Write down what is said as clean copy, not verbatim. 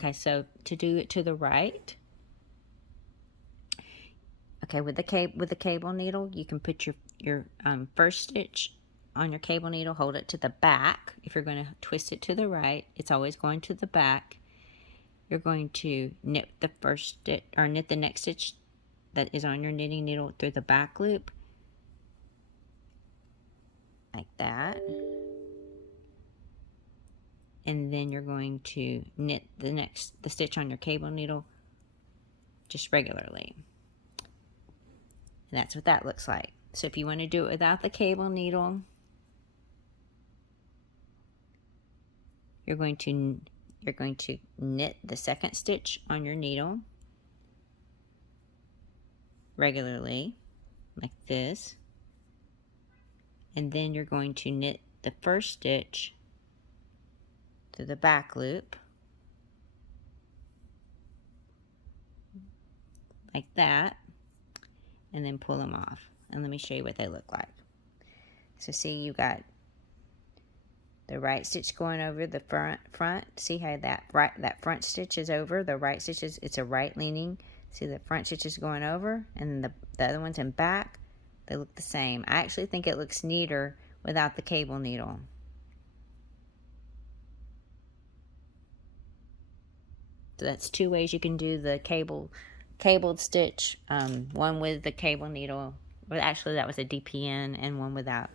Okay, so to do it to the right, okay, with the cable needle, you can put your first stitch on your cable needle, hold it to the back. If you're going to twist it to the right, it's always going to the back. You're going to knit the first stitch, or knit the next stitch that is on your knitting needle through the back loop, like that. And then you're going to knit the stitch on your cable needle just regularly. And that's what that looks like. So if you want to do it without the cable needle, you're going to knit the second stitch on your needle regularly, like this. And then you're going to knit the first stitch through the back loop, like that, and then pull them off. And let me show you what they look like. So see, you got the right stitch going over the front. See how that front stitch is over the right stitches. It's a right leaning. See, the front stitch is going over, and the other ones in back, they look the same. I actually think it looks neater without the cable needle. So that's two ways you can do the cabled stitch. One with the cable needle, well, actually that was a DPN, and one without.